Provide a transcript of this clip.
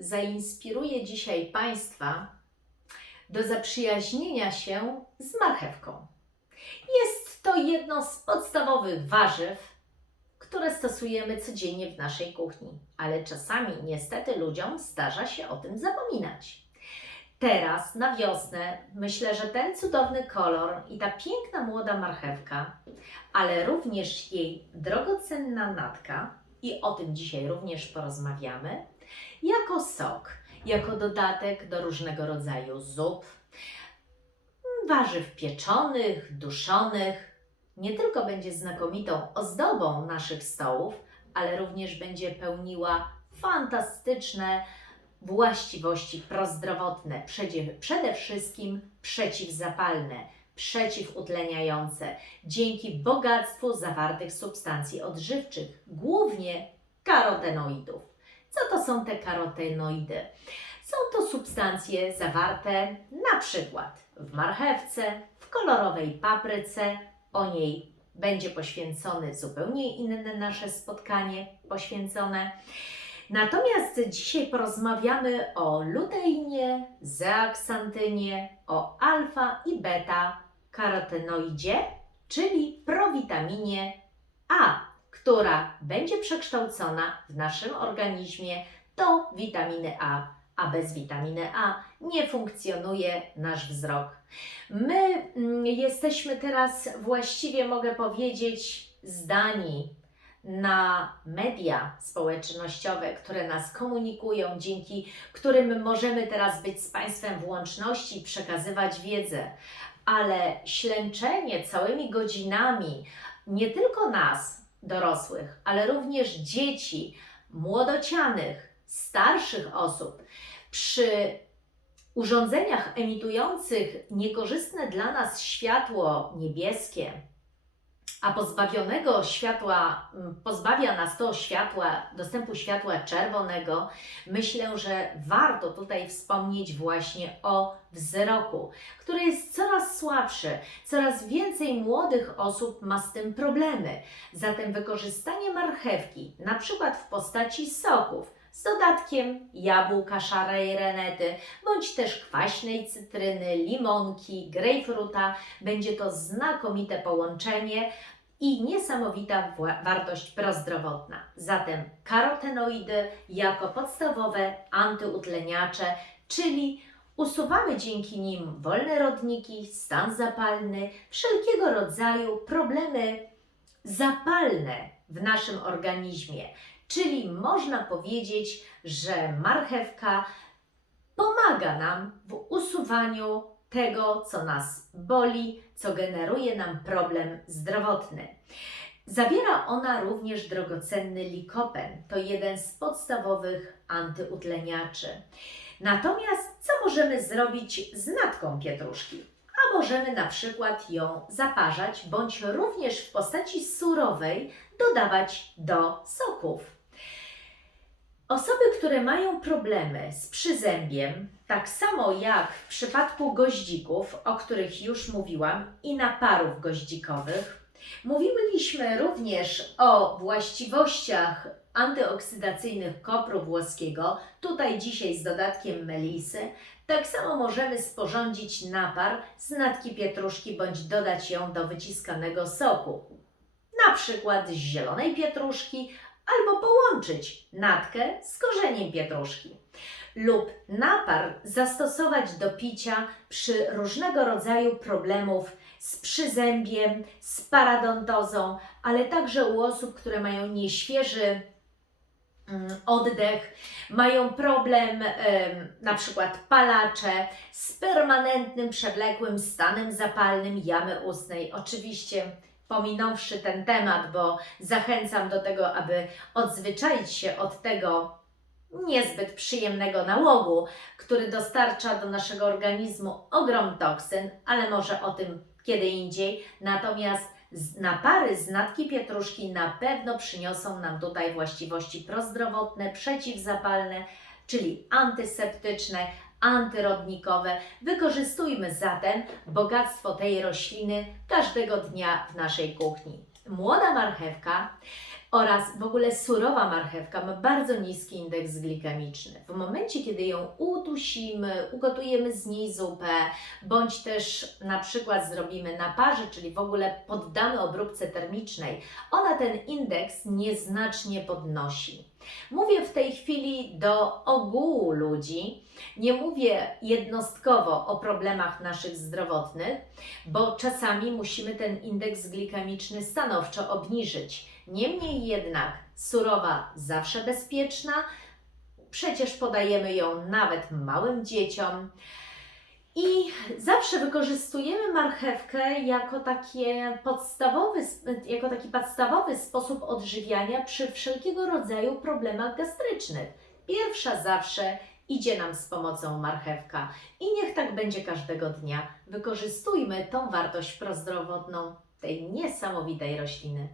zainspiruję dzisiaj Państwa do zaprzyjaźnienia się z marchewką. Jest to jedno z podstawowych warzyw, które stosujemy codziennie w naszej kuchni, ale czasami niestety ludziom zdarza się o tym zapominać. Teraz na wiosnę myślę, że ten cudowny kolor i ta piękna młoda marchewka, ale również jej drogocenna natka, i o tym dzisiaj również porozmawiamy, jako sok, jako dodatek do różnego rodzaju zup, warzyw pieczonych, duszonych, nie tylko będzie znakomitą ozdobą naszych stołów, ale również będzie pełniła fantastyczne właściwości prozdrowotne, przede- wszystkim przeciwzapalne, przeciwutleniające, dzięki bogactwu zawartych substancji odżywczych, głównie karotenoidów. Co to są te karotenoidy? Są to substancje zawarte na przykład w marchewce, w kolorowej papryce, o niej będzie poświęcone zupełnie inne nasze spotkanie poświęcone. Natomiast dzisiaj porozmawiamy o luteinie, zeaksantynie, o alfa i beta karotenoidzie, czyli prowitaminie A, która będzie przekształcona w naszym organizmie do witaminy A, a bez witaminy A nie funkcjonuje nasz wzrok. My mm, jesteśmy teraz właściwie, mogę powiedzieć, zdani na media społecznościowe, które nas komunikują, dzięki którym możemy teraz być z Państwem w łączności i przekazywać wiedzę. Ale ślęczenie całymi godzinami nie tylko nas, dorosłych, ale również dzieci, młodocianych, starszych osób, przy urządzeniach emitujących niekorzystne dla nas światło niebieskie, a pozbawionego światła, pozbawia nas to światła, dostępu światła czerwonego, myślę, że warto tutaj wspomnieć właśnie o wzroku, który jest coraz słabszy, coraz więcej młodych osób ma z tym problemy. Zatem wykorzystanie marchewki, na przykład w postaci soków, z dodatkiem jabłka szarej renety, bądź też kwaśnej cytryny, limonki, grejpfruta, będzie to znakomite połączenie i niesamowita wartość prozdrowotna. Zatem karotenoidy jako podstawowe antyutleniacze, czyli usuwamy dzięki nim wolne rodniki, stan zapalny, wszelkiego rodzaju problemy zapalne w naszym organizmie. Czyli można powiedzieć, że marchewka pomaga nam w usuwaniu tego, co nas boli, co generuje nam problem zdrowotny. Zawiera ona również drogocenny likopen, to jeden z podstawowych antyutleniaczy. Natomiast co możemy zrobić z natką pietruszki? A możemy na przykład ją zaparzać, bądź również w postaci surowej dodawać do soków. Osoby, które mają problemy z przyzębiem, tak samo jak w przypadku goździków, o których już mówiłam, i naparów goździkowych, mówiliśmy również o właściwościach antyoksydacyjnych kopru włoskiego, tutaj dzisiaj z dodatkiem melisy. Tak samo możemy sporządzić napar z natki pietruszki bądź dodać ją do wyciskanego soku. Na przykład z zielonej pietruszki albo połączyć natkę z korzeniem pietruszki lub napar zastosować do picia przy różnego rodzaju problemów z przyzębiem, z paradontozą, ale także u osób, które mają nieświeży mm, oddech, mają problem em, na przykład palacze z permanentnym przewlekłym stanem zapalnym jamy ustnej. Oczywiście pominąwszy ten temat, bo zachęcam do tego, aby odzwyczaić się od tego niezbyt przyjemnego nałogu, który dostarcza do naszego organizmu ogrom toksyn, ale może o tym kiedy indziej. Natomiast napary z natki pietruszki na pewno przyniosą nam tutaj właściwości prozdrowotne, przeciwzapalne, czyli antyseptyczne, antyrodnikowe. Wykorzystujmy zatem bogactwo tej rośliny każdego dnia w naszej kuchni. młoda marchewka oraz w ogóle surowa marchewka ma bardzo niski indeks glikemiczny. W momencie, kiedy ją udusimy, ugotujemy z niej zupę, bądź też na przykład zrobimy na parze, czyli w ogóle poddamy obróbce termicznej, ona ten indeks nieznacznie podnosi. Mówię w tej chwili do ogółu ludzi, nie mówię jednostkowo o problemach naszych zdrowotnych, bo czasami musimy ten indeks glikemiczny stanowczo obniżyć. Niemniej jednak surowa zawsze bezpieczna, przecież podajemy ją nawet małym dzieciom. Zawsze wykorzystujemy marchewkę jako, takie podstawowy, jako taki podstawowy sposób odżywiania przy wszelkiego rodzaju problemach gastrycznych. Pierwsza zawsze idzie nam z pomocą marchewka i niech tak będzie każdego dnia. Wykorzystujmy tą wartość prozdrowotną tej niesamowitej rośliny.